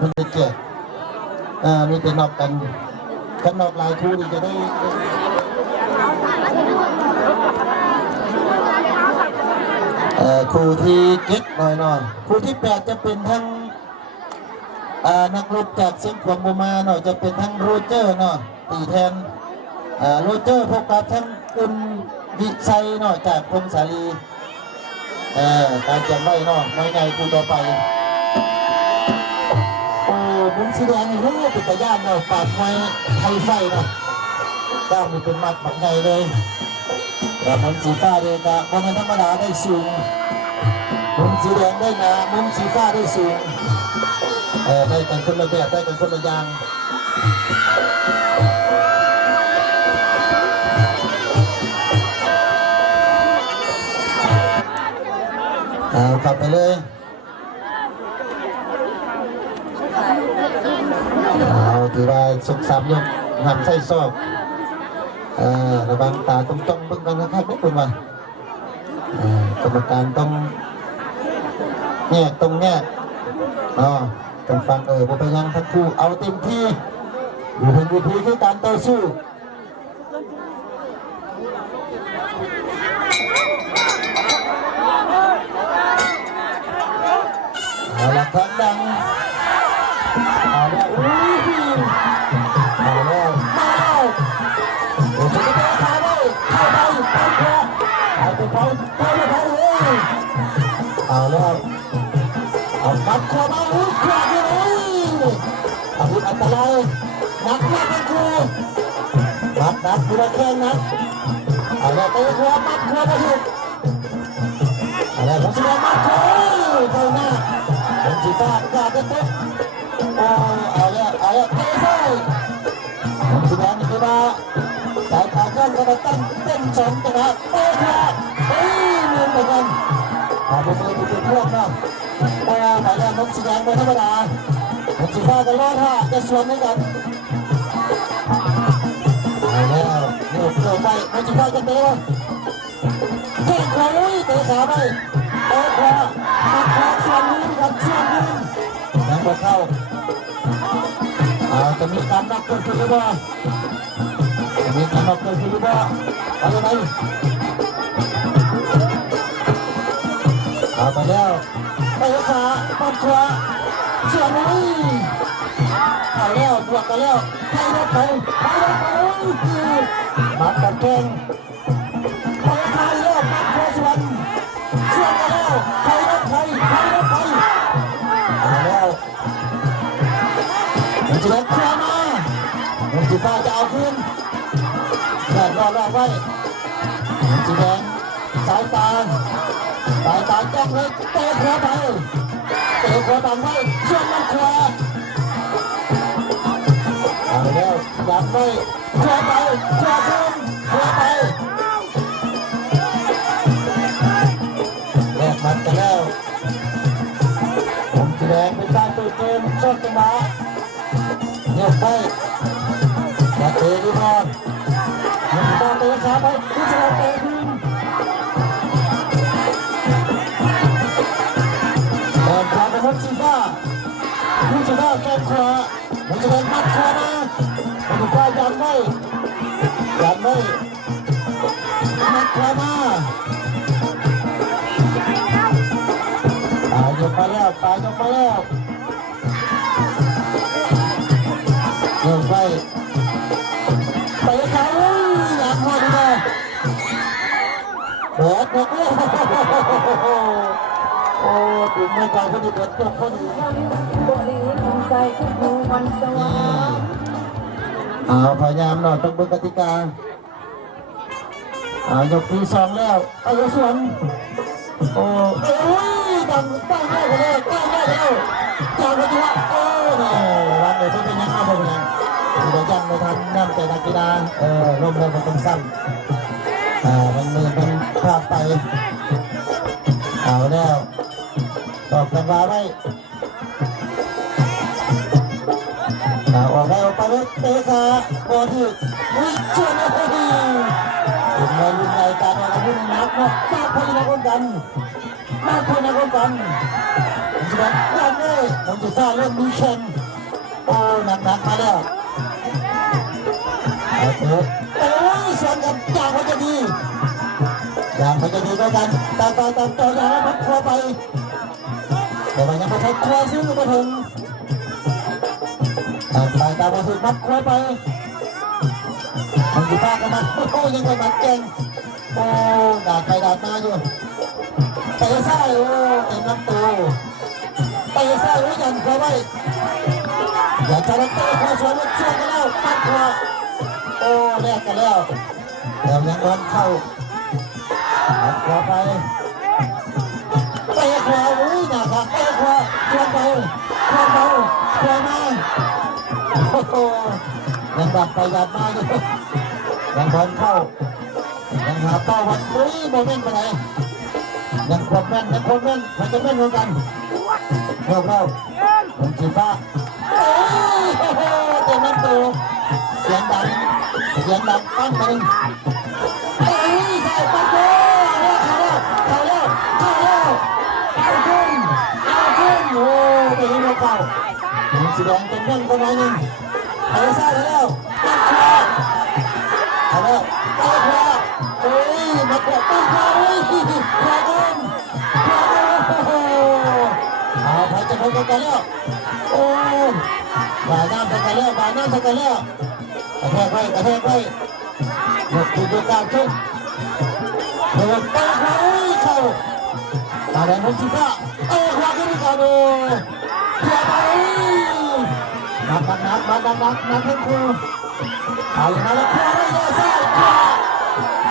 มันเจ็บอ่ามีแต่นอกกันกันนอกลายคู่นี่จะได้เอ่อคู่ที่เจ็ดหน่อยหน่อยครูที่แปดจะเป็นทั้งนักรบจากเสียงขวงบูมาเนาะจะเป็นทั้งโรเจอร์เนาะตีแทนโรเจอร์พบกับทั้งอุนวิชัยเนาะจากพงศาลีการจำไว้เนาะไม่ไงครูต่อไป โอ้มุ้งสีแดงนี่รู้เป็นตะย่านเนาะปากไม้ไทยไฟเนาะก้าวนี่เป็นมัดแบักไงเลยแต่มุ้งสีฟ้าเดกะบนธรรมดาได้สูงมุ้งสีแดงได้นามุ้งสีฟ้าได้สูงเออได้กันคนละแบบได้กันคนละอย่างเอากลับไปเลย เอาถือว่าสุขสามยกนำไส้ซอกอ่อระวังตาต้องต้องเบิ่งกันนะครับทุกคนว่าเอ่อกรรมการต้องแยกต้องแยกอ๋อต้องฟังเออบ่ไปยังทั้งคู่เอาเต็มที่อยู่บนเวทีคือการต่อสู้เอาละครั้งดัง หนักหนักดูแข้งนักอาแล้วเตะขวาปัดขวาไปอยู่อาแล้วผมแสดงมาขวาเข้าหน้าผมจีฟ้ากล้าจะเตะโอ้เอาละเอาละเตะใส่ผมแสดงคือว่าสายขาข้างก็มาตั้งเต้นสองจังหวะเตะขวาเฮ้ยเมือนเหมือนกันอาเป็นมือเป็นพวกเนาะโอ้หมายเลขผมแดงไม่ธรรมดาผมสีฟ้ากันรอดท่าจะสวนเหมือนกัน เอาแล้วโยกโยกไปผมสีฟ้าจะเตะเตะขวาอุ้ยเตะขาไปเตะขวาตัดขวาส่วนนี้กับส่วนนี้ยังไม่เข้าอาจะมีการนับเกิดขึ้นหรือเปล่าจะมีการนับเกิดขึ้นหรือเปล่าอะไรไหนเอาไปแล้วไปขวาปัดขวาเสียงนี้เอา แล้วบวกกันแล้วไปรถไปไปรถไปมัดกันแข่งไปขวาแล้วปัดขวาสวนเสียงกันแล้วไปรถไปไปรถไปเอาแล้วมันจะเล็กขวามามันจะฟ้าจะเอาคืนแดดรอรอไว้มันจะแดงสายตาสายตาจ้องเลยเตะขวาไปเตะขวาบังไว้ มุจิฟ้ามัดขวมามุจิฟ้ายันไม่ยันไม่มัดขวามาตายยกมาแล้วตายยกมาแล้วเดินไปไปเขาอยากพอดีเลยเปิดบอกว่าโอ้ถึงไม่ไกลพอดีเปิดจบพอดีบริเวณ ใจทุกหูมันสว่างเอาพยายามหน่อยต้องเบิ่งกติกาอ่ายกที่สองแล้วไปยกสวนโอ้เอ้ยดังตั้งแรกเลยตั้งแรกแล้วจอดไปทีละโอ้แม่วันนี้ที่เป็นยังไงบ้างเนี่ยที่ได้ยังไม่ทันน้ำใจนักกีฬาเออลมเลยมันต้องซ้ำอ่ามันมือมันพลาดไปเอาแล้วตอบกันว่าไว้ ถึงในรุ่นในการาวุธนักเนาะมากพอนักคนกันมากพอนักคนกันสุดยอดเลยด้วยผมจะสร้างเรื่องมีเชนโอ้หนักหนักมาแล้วโอ้โหโอ้ยสวนกันอย่างมันจะดีอย่างมันจะดีด้วยกันตาต่อตาต่ออย่างนั้นมันครัวไปแต่ว่ายังไม่ทันครัวซื้อมาถึงตามไปตามมาถึงมัดครัวไป มันจะฟากันมาโอ้ยังไม่มัดเก่งโอ้ดาดไปดาดมาอยู่เตะซ้ายโอ้เต็มลำตัวเตะซ้ายไว้ยันครัวไว้อย่าจะมาเตะครัวสวนมันช่วยกันแล้วมัดครัวโอ้แลกกันแล้วแต่ยังโดนเข้ามัดครัวไปเตะขวาอุ้ยหนะครับเตะขวาชวนไปชวนไปชวนมาโอ้โหยังดักไปดักมาอยู่ ยังบอลเข้ายังหาเป้าวันอุ้ยโมเมนต์ไปไหนยังควบแม่นยังควบแม่นมันจะแม่นเหมือนกันเราเราผมจีฟ้าโอ้ยโหเต็มน้ำตัวเสียงดังเสียงดังปั้นไปหนึ่งโอ้ยใส่ปั้นโตเข้าแล้วเข้าแล้วเข้าแล้วเอาขึ้นเอาขึ้นโอ้ไปยังไม่เข้าสีแดงเป็นเรื่องตัน้อยหนึ่งไปซ่าแล้วตั้งขาเอา เอาไปจะพบกันแล้วโอ้บ่ายน้ำไปกันแล้วบ่ายน้ำไปกันแล้วกระแทกไว้กระแทกไว้หมดจุดกางขึ้นเดินตั้งขวาโอ้ยเข้าตาแดงมุจิฟ้าเอ้ยขวาขึ้นก่อนดูขวาไปนักนักนักนักนักนักทั้งคู่เอาอย่าแล้วขวาไม่ได้ซ้ายขวา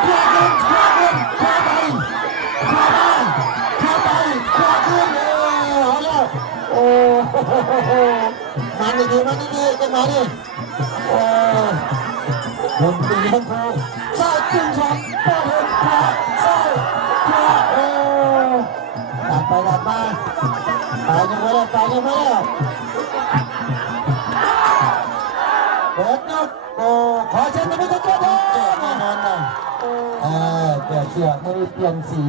ขวาขึ้นขวาขึ้นขวา ดีๆมันดีๆจังหวะนี้โอ้หุ่นดีทั้งคู่ซ้ายขึ้นสองโป้งขวาซ้ายขวาโอ้ดันไปดันมาตายยังไม่ได้ตายยังไม่ได้เปิดยกโอ้ขอเชิญท่านผู้ชมทุกท่านแน่นอนนะเออเปลี่ยนเสื้อไม่ได้เปลี่ยนสี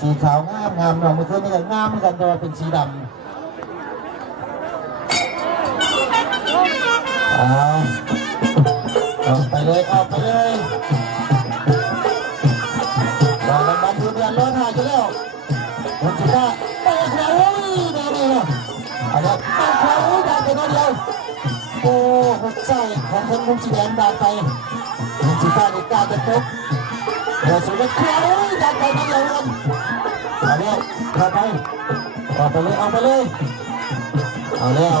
สีขาวงามงามเนาะเมื่อคืนนี่ก็งามเหมือนกันแต่ว่าเป็นสีดำ เอาเอาไปเลยเอาไปเลยรอรางวัลทุเรียนร้อนหายอยู่แล้วผมจะได้เตะขวาอุ้ยได้ดีนะเอาละเตะขวาอุ้ยได้ไปนิดเดียวโอ้หัวใจของคนมุมสีแดงได้ไปมุมสีฟ้านี่กล้าจะตกเดี๋ยวสุดขวาอุ้ยได้ไปนิดเดียวกันเอาแล้วเข้าไปเอาไปเลยเอาไปเลยเอาแล้ว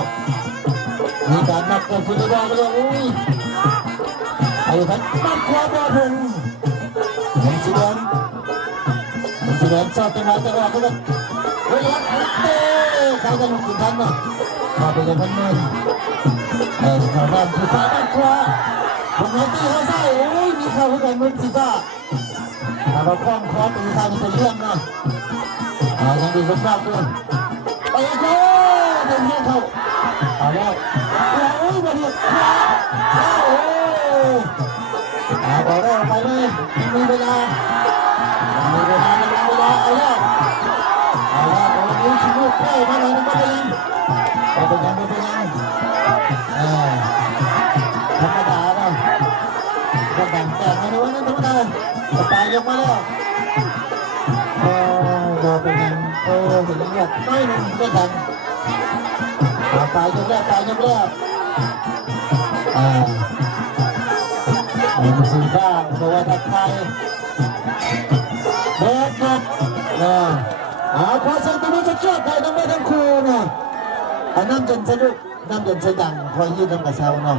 มีการนักเกินคุณได้ไปเลยอุ้ยเอาอยู่ทันนักขวาบอลถึงมุมสีแดงมันจะเดินสอดจังหวะจังหวะก็เลยเฮ้ยรับเตะใครจะลงถึงทันนะมาเป็นยังพันหมื่นเออข่าวด้านคือฟ้าด้านขวาผมเห็นตีเขาใส่โอ้ยมีข่าวเหมือนกันมึงสีฟ้าถ้าเราคล้องคอตีทางเป็นเรื่องนะอ่ายังดีก็ชอบด้วยไปเจ้าเดินให้เขา เอาแล้วโอ้ยมาดิขวาเอ้โอ้ยอ่าต่อได้ไปเลยมีเวลามีเวลามีเวลาเอาแล้วเอาแล้วตรงนี้ชิมุกใกล้มาหน่อยนึงก็ไปยังก็ไปยังก็ไปยังเออธรรมดาเนาะก็แบ่งแจกมาด้วยนะธรรมดาก็ตายยกมาแล้วโอ้โดนไปยังโอ้ถึงเงียบน้อยหนึ่งก็ดัง เอาตายยกแล้วตายกแล้วอ่าหนึ่งสี่เก้าตัวทักทยเด็กเด็กนะอาขอเสียงตบมือสักชั่วไทยทั้งแม่ทั้งครูนะอันนั้นจนสนุกนั่นจนส่ดังคอยยืนน้ำกับเช้าเนาะ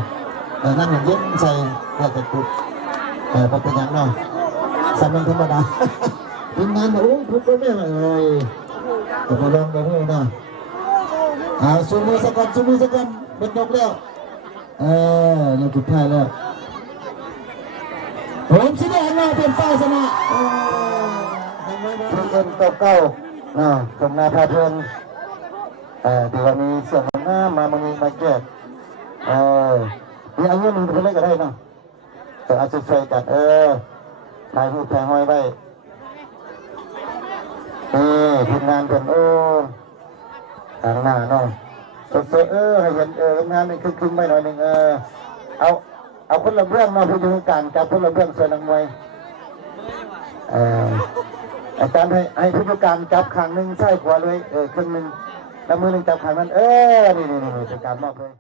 เออนั่นเหมือนยิ้มใส่เพื่อจะปุบเออเป็นยังเนาะสำนักธรรมดาเป็นงานโอ้ยพูดก็ไม่เอ่ยแต่มาลองดูเนาะ อาสูมือสักก่อนสูมือสักก่อนเป็นยกแล้วเออนี่สุดท้ายแล้วผมสิได้มาเป็นฝ่ายชนะทุกคนเก่าเก่านะตรงหน้าพาเพลินเอ่อที่ว่ามีเสียงหน้ามามันมีมาแจกเออมีอายุหนึ่งเป็นเล็กก็ได้เนาะแต่อาจจะช่วยกันเออถ่ายรูปถ่ายห้อยไว้นี่ทีมงานเป็นโอ้ ทางหน้าเนาะสดๆเออให้เห็นเอองานนี่คึกๆไปหน่อยหนึ่งเออเอาเอาคนละเรื่องมาพูดถึงการกับคนละเรื่องส่วนนักมวยเอออาจารย์ให้ให้ผู้จัดการจับขังหนึ่งใช่ขวาเลยเออครึ่งหนึ่งแล้วมือหนึ่งจับขังนั้นเออนี่นี่นี่เป็นการมอบเลย